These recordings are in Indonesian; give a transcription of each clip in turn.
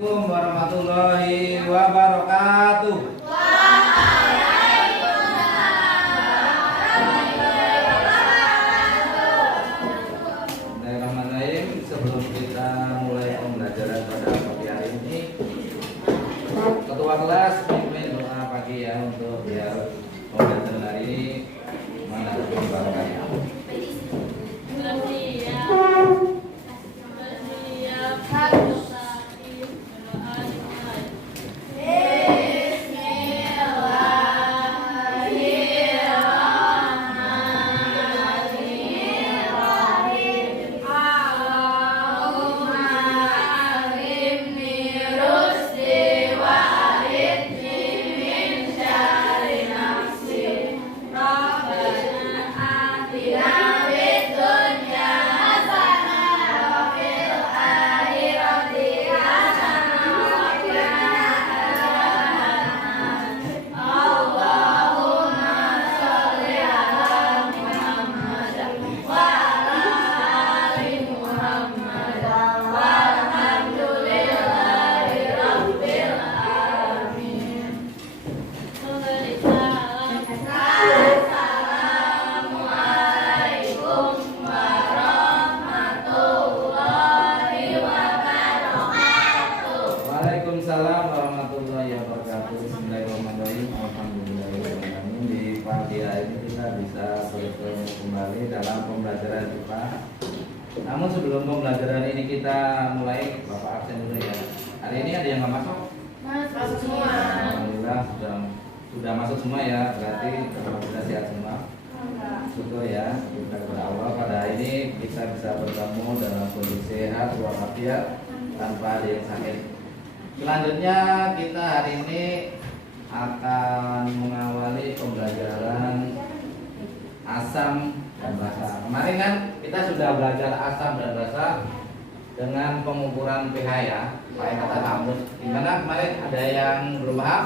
Assalamualaikum warahmatullahi wabarakatuh. Bismillahirrahmanirrahim. Sebelum kita mulai pembelajaran pada pagi hari ini, ketua kelas pimpin doa pagi ya untuk biar pembelajaran hari ini mendapat barokahnya. Waalaikumsalam warahmatullahi wabarakatuh. Bismillahirrahmanirrahim. Alhamdulillahirrahmanirrahim. Di pagi hari ini kita bisa bertemu kembali dalam pembelajaran IPA. Namun sebelum pembelajaran ini kita mulai, Bapak absen dulu ya. Hari ini ada yang nggak masuk? Masuk semua. Alhamdulillah sudah masuk semua ya. Berarti kita sehat semua. Syukur ya kita kepada Allah. Pada hari ini kita bisa bertemu dalam kondisi sehat walafiat tanpa ada yang sakit. Selanjutnya kita hari ini akan mengawali pembelajaran asam dan basa. Kemarin kan kita sudah belajar asam dan basa dengan pengukuran pH ya, pakai kata kamus. Gimana kemarin, ada yang belum paham?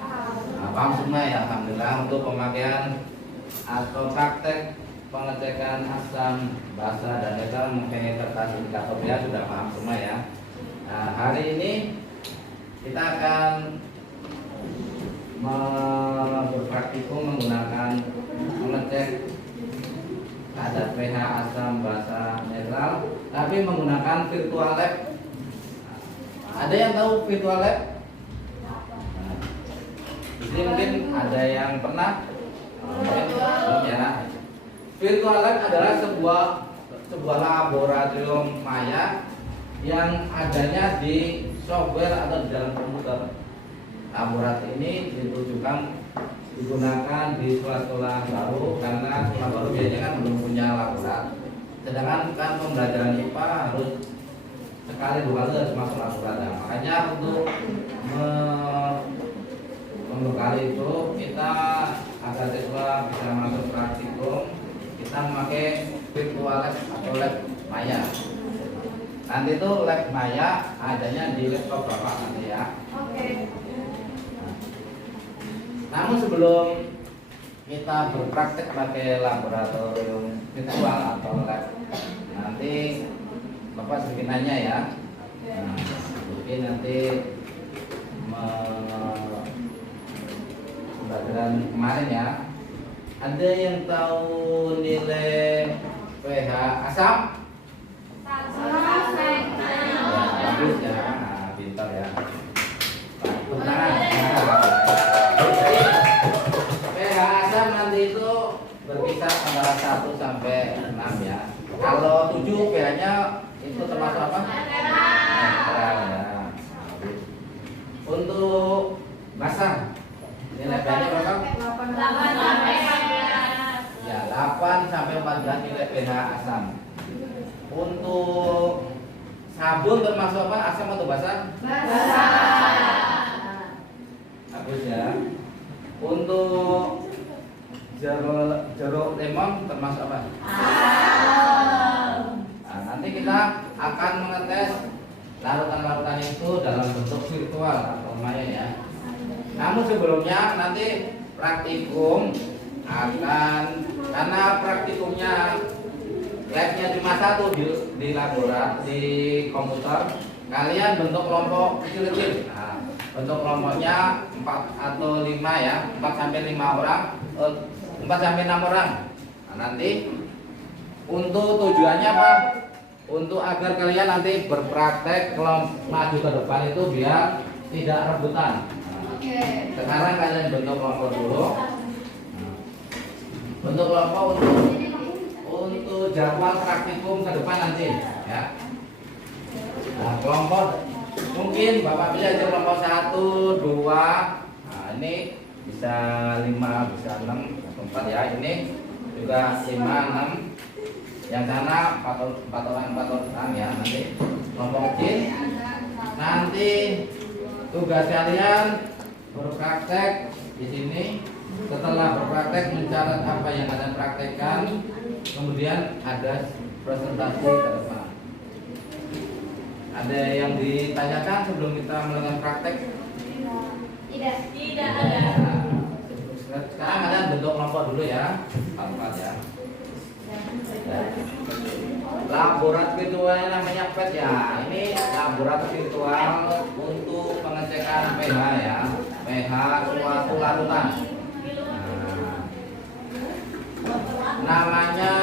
Nah, paham semua ya, alhamdulillah. Untuk pemakaian atau praktek pengecekan asam basa dan netral memakai kertas indikator pH sudah paham semua ya. Nah, hari ini kita akan berpraktikum menggunakan mengecek kadar pH asam basa netral, tapi menggunakan virtual lab. Ada yang tahu virtual lab? Nah, jadi mungkin ada yang pernah? Mungkin belum ya. Virtual lab adalah sebuah laboratorium maya yang adanya di software atau di dalam komputer. Laboratorium ini digunakan di sekolah-sekolah baru karena sekolah baru biasanya kan belum punya laboratorium. Sedangkan kan pembelajaran IPA harus sekali dua kali harus masuk laboratorium. Makanya untuk membekali itu kita agar siswa bisa masuk praktikum, kita memakai virtual lab atau lab maya. Nanti itu lab maya adanya di laptop Bapak nanti ya. Oke. Namun sebelum kita berpraktek pakai laboratorium virtual atau lab, nanti Bapak sedikit nanya ya. Nah, mungkin nanti pembelajaran kemarin ya. Ada yang tahu nilai pH asam? Bagus ya, nah, pintar ya. pH asam nanti itu berkisar antara 1 sampai 6 ya. Kalau 7 pH-nya itu termasuk apa? Netral ya. Untuk basa nilai pH-nya berapa? 8 sampai 14 nilai pH asam. Untuk sabun termasuk apa? Asam atau basa? Basa. Bagus ya. Untuk jeruk lemon termasuk apa? Asam. Nah, nanti kita akan mengetes larutan-larutan itu dalam bentuk virtual atau maya ya. Namun sebelumnya nanti praktikum akan, karena praktikumnya labnya cuma satu di laboratorium di komputer, kalian bentuk kelompok kecil-kecil. Nah, bentuk kelompoknya 4 atau 5 ya, 4 sampai 5 orang, 4 sampai 6 orang. Nah, nanti untuk tujuannya apa? Untuk agar kalian nanti berpraktek maju ke depan itu biar tidak rebutan. Nah, sekarang kalian bentuk kelompok dulu. Bentuk kelompok untuk jadwal praktikum ke depan nanti ya. Nah, kelompok mungkin Bapak bisa aja kelompok 1, 2. Nah, ini bisa 5, bisa 6, 4 ya. Ini juga 5, 6. Yang sana 4 orang ya. Nanti kelompok kecil. Nanti tugas kalian berpraktek di sini. Setelah berpraktek mencatat apa yang kalian praktekkan, kemudian ada presentasi ke depan. Ada yang ditanyakan sebelum kita melakukan praktek? Tidak ada. Sekarang kalian bentuk kelompok dulu ya, 4 ya. Laboratorium virtual namanya PET ya. Ini laboratorium virtual untuk pengecekan pH ya, pH suatu larutan. Namanya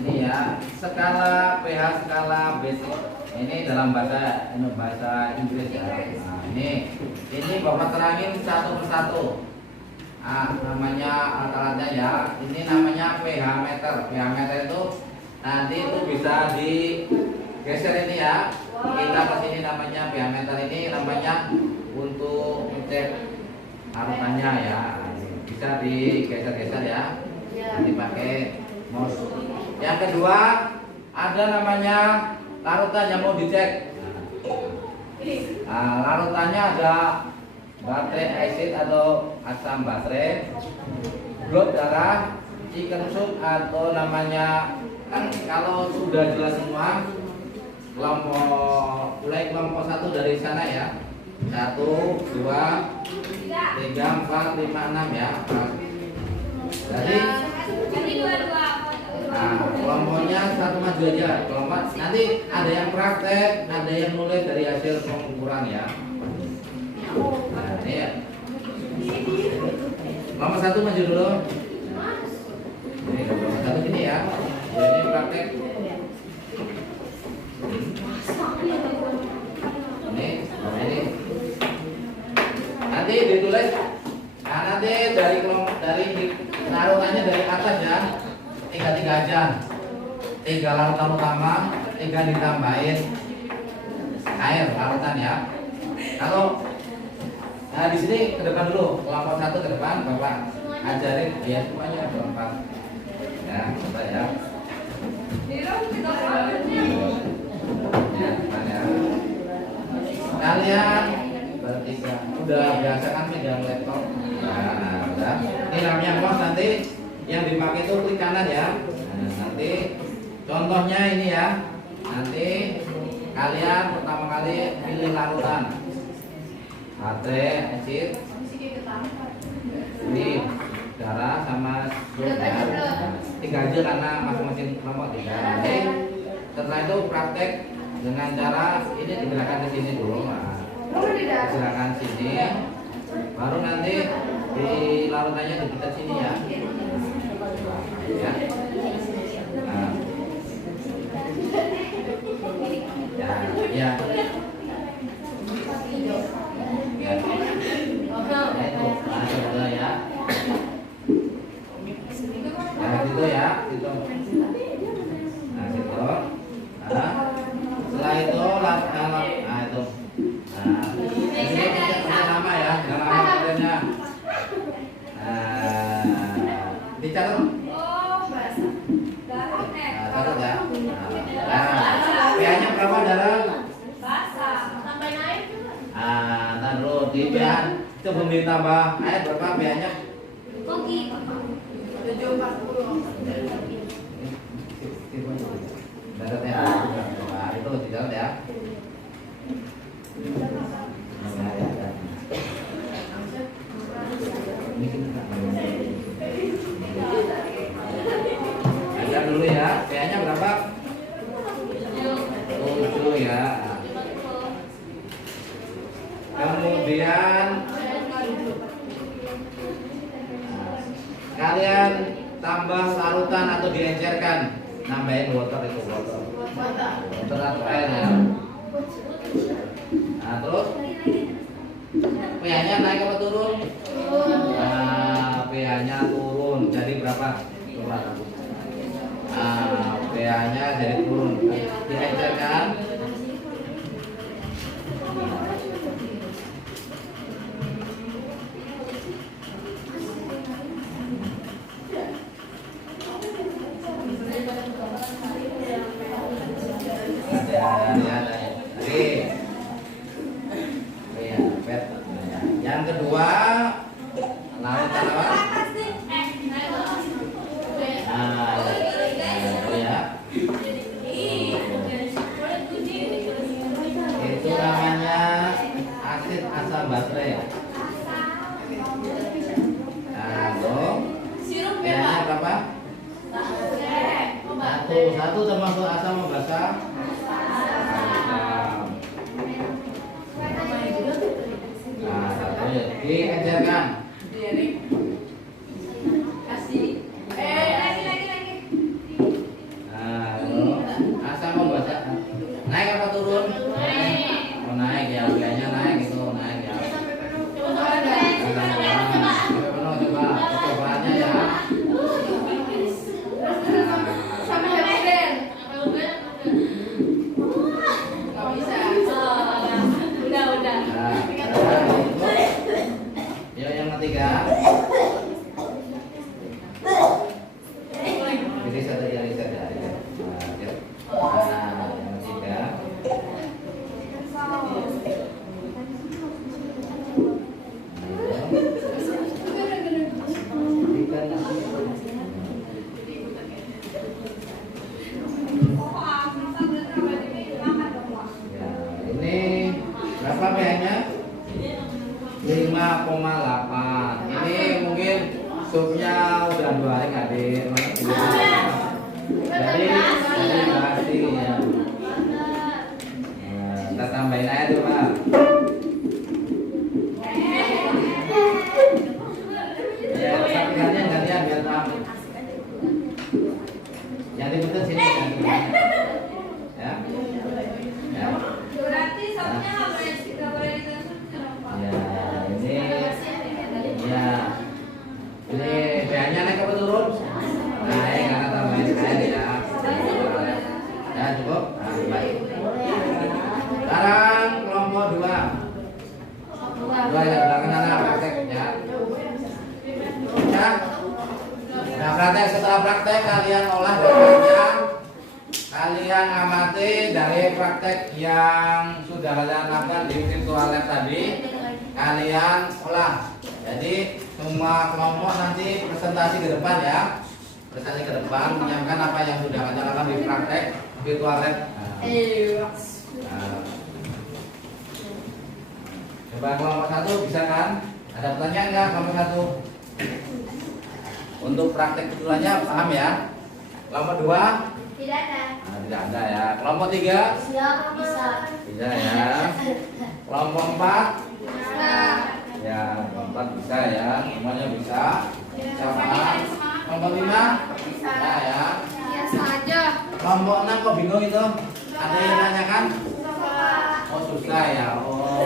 ini ya, skala pH skala basic. Ini dalam bahasa Inggris ya. Nah, ini Bapak terangin satu persatu. Namanya alatnya ya. Ini namanya pH meter. pH meter itu nanti itu bisa digeser ini ya. Kita ke sini namanya pH meter, ini namanya untuk ngecek larutannya ya. Bisa digeser-geser ya. Dipakai mouse. Yang kedua ada namanya larutan yang mau dicek. Nah, larutannya ada baterai acid atau asam baterai, blood darah, chicken soup atau namanya kan kalau sudah jelas semua mulai kelompok 1 dari sana ya. 1, 2, 3, 4, 5, 6 ya. Jadi kelompoknya 1 maju aja. Kelompok nanti ada yang praktek, ada yang nulis dari hasil pengukuran ya. Nah, ini ya. Kelompok 1 maju dulu. Ini kelompok 1 gini ya. Ini praktek. Ini. Nanti ditulis. Nah, nanti dari larutannya dari atas ya. 3 aja. 3 larutan utama, 3 ditambahin air larutan ya. Kalau di sini ke depan dulu, kelompok 1 ke depan, Bapak ajarin ya semuanya kelompok. Ya, coba ya. Ya, depan ya. Kalian bertiga udah biasa kan megang laptop. Nah, udah. Ini namanya mouse, nanti yang dipakai itu klik kanan ya. Nah, nanti contohnya ini ya. Nanti kalian pertama kali pilih larutan baterai acid, ini darah sama susu ya. 3 aja karena masing-masing kelompok 3. Nanti setelah itu praktek dengan cara ini digerakkan ke sini dulu. Nah, digerakkan sini, baru nanti di larutannya diputar sini ya. Ya. Nah. Ya. Ya. Itu, nah, ya. Nah, gitu ya, gitu. Nah, gitu. Nah, setelah itu nah itu. Nah, ini nama ya, nama modelnya. Dicatat. Catat ya. Nah, pH-nya berapa darah? Sampai naik. Ntar dulu di pH sebelum ditambah air berapa pH-nya? Koki. 740. Catat ya. Nah, itu dicatat ya. Ajar dulu ya, pH-nya berapa? 7 ya. kalian tambah larutan atau diencerkan, nambahin water itu water atau air ya. Nah terus pH-nya naik apa turun? Nah, pH-nya turun. Jadi berapa? Coba. Nah, pH-nya jadi turun. Diencerkan. Yang kedua, larutan apa? Itu namanya asid asam baterai. Nah, dong. pH-nya berapa? Satu termasuk asam atau basa? Nah, satu ya. Diencerkan. Nah, asam atau basa? Naik apa turun? Oh, naik ya. pH-nya naik itu naik ya. Sampai penuh coba. Cobaannya ya. Ya, yang ketiga. Pilih satu jari saja ya. Nah, yang ketiga. Ya, ini berapa pH-nya? 5,8. Ini mungkin supnya udah 2 hari nggak jadi basi ya. Nah, kita tambahin aja tuh Pak. Ya, sampingannya gantian biar paham. Yang diputus sini ya. Ya. Berarti sabnya nggak boleh dikasih. Ya, ini ya. Ini pH-nya naik apa turun? Naik karena tambahin air ya. Ya cukup. Nah, baik. Sekarang kelompok 2. Dua ya belakang anak praktek ya. Ya. Nah praktek, setelah praktek kalian olah datanya. Kalian amati dari praktek yang sudah kalian lakukan di virtual lab tadi. Kalian olah. Jadi semua kelompok nanti presentasi ke depan ya. Presentasi ke depan menyampaikan apa yang sudah kalian lakukan di praktek virtual lab. Nah. Coba kelompok 1 bisa kan? Ada pertanyaan nggak kelompok 1? Untuk praktek kebetulannya paham ya? Kelompok 2? Tidak ada. Nah, tidak ada ya. Kelompok 3? Bisa. Bisa ya. Kelompok 4? Bisa. Ya, kelompok 4 bisa ya. Semuanya bisa. Bisa paham? Kelompok 5? Bisa. Ya ya. Biasa aja. Kelompok 6 kok bingung itu? Ada yang nanyakan? Oh susah ya. Oh.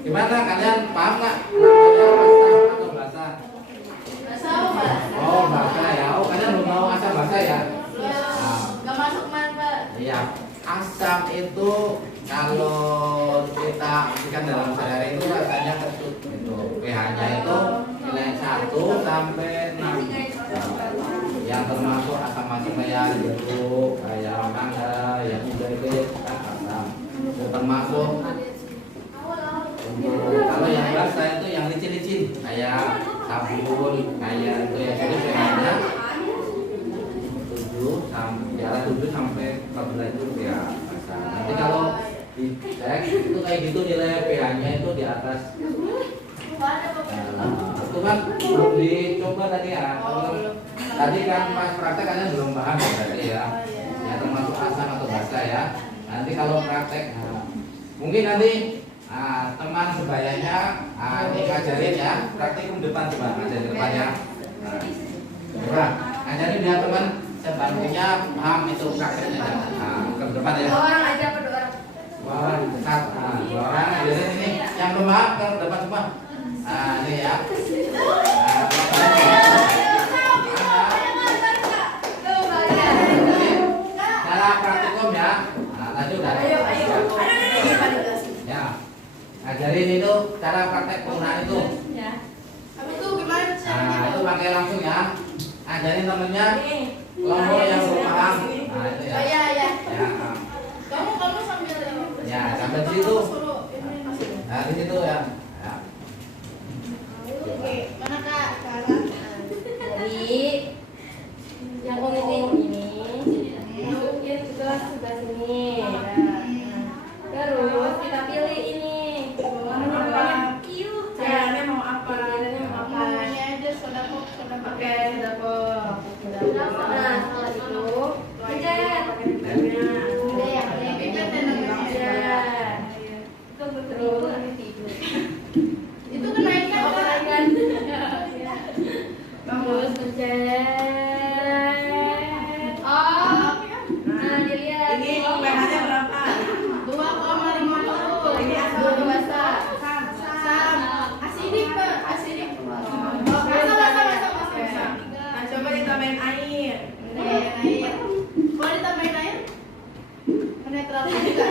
Gimana kalian paham nggak? Namanya asam atau basa? Oh basa ya. Oh kalian belum tahu asam basa ya? Gak masuk mana? Iya. Asam itu kalau kita ikan dalam sehari itu rasanya kecut gitu. pH-nya itu nilai 1 sampai 6. Yang termasuk asam-asam kayak jeruk, kayak mangga, yang juga itu asam. Termasuk kalau yang basa itu yang licin-licin kayak sabun, kayak itu ya jadi pH-nya 7 sampai 14 itu ya basa. Nanti kalau dicek itu kayak gitu nilai pH-nya itu di atas. Itu kan belum dicoba tadi ya. Tadi kan pas praktek kalian belum paham ya tadi ya. Ya termasuk asam atau basa ya. Nanti kalau praktek, mungkin nanti teman sebayanya ini ngajarin ya. Praktikum depan coba ngajarin depan ya. Coba, jadi biar teman sebantunya paham itu prakteknya. Nah, ke depan ya. Dua orang aja apa dua orang? Dua orang dekat. Nah, dua orang. Jadi ini yang belum paham ke depan semua. Nah, ini ya. Cara praktikum ya. Nah, tadi udah. Ya. Ajarin itu cara praktek penggunaan itu. Habis itu gimana Nah, caranya? itu pakai langsung ya. Ajarin temennya kelompok yang belum paham. Nah, itu ya. Oh iya iya. Ya. Kamu sambil Ya, sampai di situ. suruh ini. Nah, di situ ya. Ya. Oke, mana Kak? Sekarang. Jadi yang kuning ini masukin ke sebelah sini. Terus kita pilih ini. Mana Caranya mau apa? Caranya mau apa? Ini aja soda pop. Oke, sudah kok. Nah, setelah itu pencet. Ada yang pipet dan Pencet. Terus itu kenaikan oh, Kak. kan? Terus pencet. Oh, Nah, dilihat. Ini pH-nya berapa? 2,50. Ini asam. Dua dewasa. Asam. Asidik Pak, asidik. Oh, Asam. Nah, coba ditambahin air. Air. Boleh ditambahin air? Netral juga.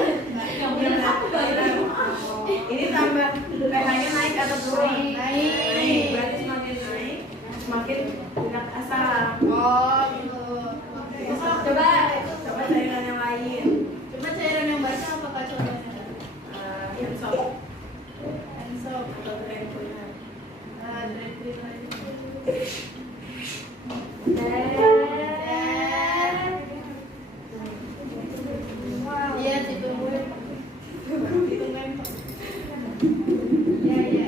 Ini tambah pH-nya naik atau turun? Naik. Berarti semakin naik, semakin tidak asam. Oh, gitu. Coba. Coba cairan yang lain. Coba cairan yang basah apa Kak coba? Hand soap. Hand soap. Atau hand cleaner. Nah, drip lagi. Iya, ditungguin. Ditungguin. Iya, iya.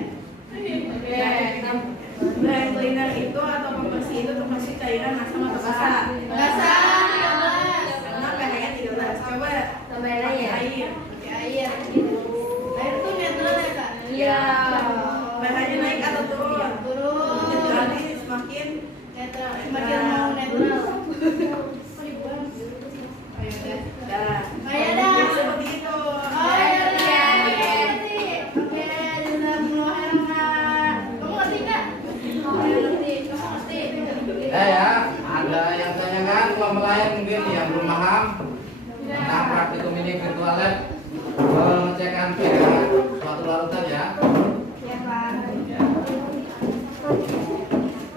Hand cleaner itu atau pembersih itu termasuk cairan asam atau basah? Basah, 13. Karena pH-nya 13. Coba Tambahin aja ya? air. Pakai air. Air tuh netral ya Kak? Iya. pH-nya naik atau turun? Turun. Berarti semakin Netral. Semakin mau netral. dah. Ayo dah. Seperti itu. Oh iya, iya. Oke, jazakumullah khairan Kak. Kamu ngerti Kak? Ngerti. Kamu ngerti? Ya, ada yang tanyakan kelompok lain mungkin yang belum paham tentang praktikum ini virtual lab, pengecekan pH suatu larutan ya. Ya Pak. Ya.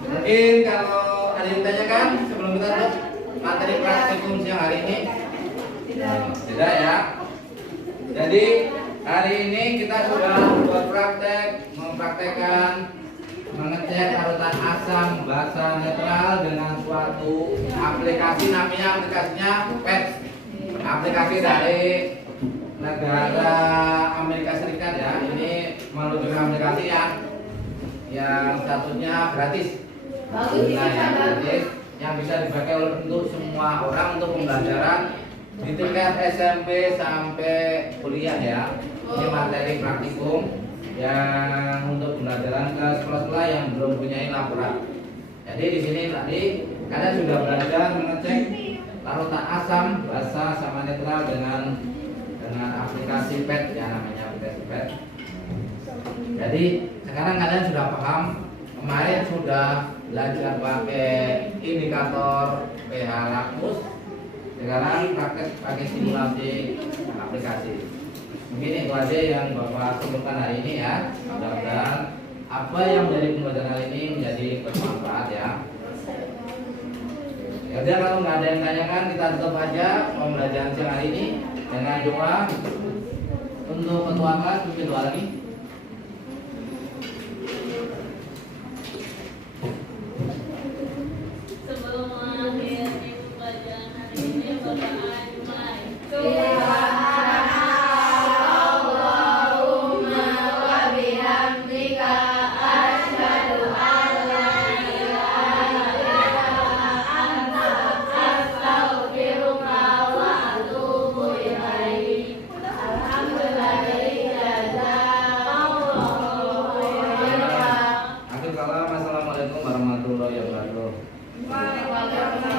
Mungkin kalau ada yang ditanyakan sebelum kita tutup materi praktikum siang hari ini. Tidak ya. Jadi hari ini kita sudah buat praktek mempraktekkan mengecek larutan asam basa netral dengan suatu aplikasi, namanya aplikasinya PET, aplikasi dari negara Amerika Serikat ya. Ini merupakan aplikasi yang statusnya gratis. Bagus sih, Nah, yang bagus. gratis yang bisa dipakai untuk semua orang untuk pembelajaran di tingkat SMP sampai kuliah ya. Ini materi praktikum yang untuk pembelajaran ke sekolah-sekolah yang belum punya laporan. Jadi di sini tadi kalian sudah belajar mengecek larutan asam, basa sama netral dengan aplikasi PET ya, namanya aplikasi PET. Jadi sekarang kalian sudah paham. Kemarin sudah belajar pakai indikator pH lakmus. Sekarang praktek pakai simulasi aplikasi. Mungkin itu aja yang Bapak sebutkan hari ini ya. Mudah-mudahan apa yang menjadi pembelajaran hari ini menjadi bermanfaat ya. Jadi kalau nggak ada yang tanyakan, kita tutup aja pembelajaran siang hari ini dengan doa untuk ketua kelas. Mungkin doa lagi. Sebelum mengakhiri pembelajaran hari ini, Bapak mulai. Allahumma wa bihamdika asyhadu an la ilaha illa anta astaghfiruka wa atubu ilaik. Alhamdulillah. Assalamualaikum warahmatullahi wabarakatuh. Waalaikumsalam.